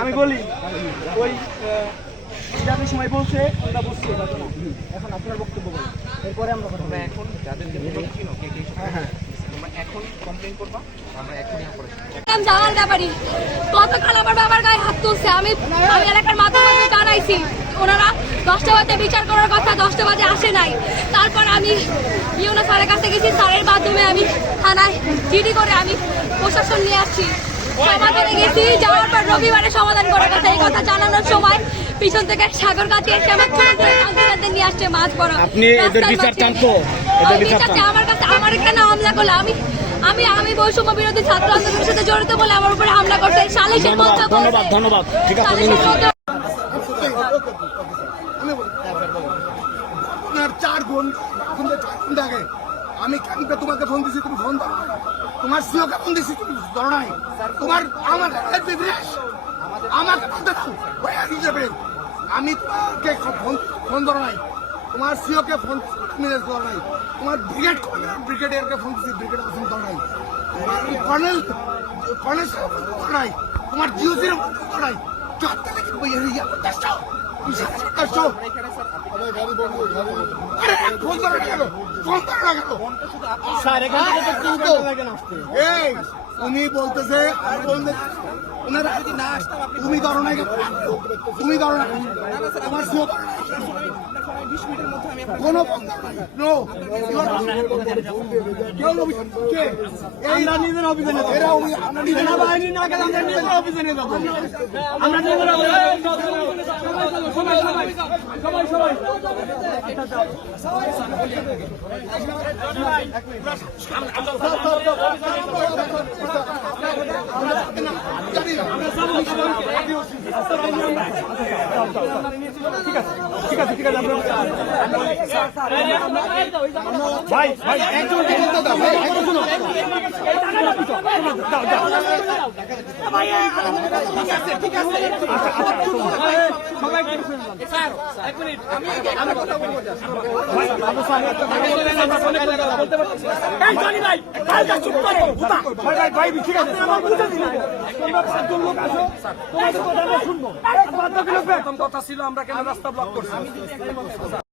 আমি বলি ওই যাদের সময় বলছে আমরা ঘটনা। এখন আপনার বক্তব্য বলেন। এরপরে আমরা এখন কমপ্লেন করবা আমরা এখনই অপারেশন নাম জামাল গতকাল আমার বাবার গায়ে হাত তুলছে। আমি আমি এলাকার মাধ্যমে জানাইছি। ওনারা দশটা বাজে বিচার করার কথা দশটা বাজে আসে নাই। তারপর আমি ইউনো স্যারের কাছে গেছি স্যারের মাধ্যমে আমি থানায় জিডি করে আমি প্রশাসন নিয়ে আসছি। সমাধানে গেছি যাওয়ার পর রবিবারে সমাধান করার কথা এই কথা জানানোর সময় পিছন থেকে সাগর কাছে এসে আমার সন্তানদের নিয়ে আসছে মাছ বড় আপনি এদের বিচার চান তো? এদের বিচার বিচার চান? আমার কাছে আমার এখানে হামলা করল আমি আমি আমি বৈষম্য বিরোধী ছাত্র আন্দোলনের সাথে জড়িত বলে আমার উপরে হামলা করছে। সালিশের বলছে। ধন্যবাদ ধন্যবাদ। ঠিক আছে সালিশের মিনুষি। কথা আপনার চার চার ঘণ্টা আগে। আমি ক্যাম্পে তোমাকে ফোন দিছি, তুমি ফোন তোমার সিওকে ফোন দিছি, তুমি ধরো নাই। তোমার আমার বিদেশ আমাকে দাও। ওয়া হিসেবে আমি তোমাকে ফোন ফোন ধরো নাই। তোমার সিওকে ফোন তুমি ধরো নাই। তোমার ব্রিগেড ব্রিগেডিয়ারকে ফোন দিছি ব্রিগেড ফোন ধরো নাই। কর্নেল কর্নেল ফোন ধরো নাই। তোমার জিওসির ফোন ধরো নাই। চত্বরে থেকে বইয়ে ইয়া করতে উনি বলতেছে তুমি ধরো না তুমি ধরো না? তোমার। কোনো আমরা নিজেরা বাহিনী না গেলে আমরা নিজেরা আমরা নিজেরা জানি না। ভাই ভাই একজনকে বলতে দাও একজন ভাই ভাই ঠিক আছে আমার বুঝে দিন তোমরা সাতজন লোক আসো তোমাদের কথা আমরা শুনব কথা ছিল আমরা কেন রাস্তা ব্লক করছি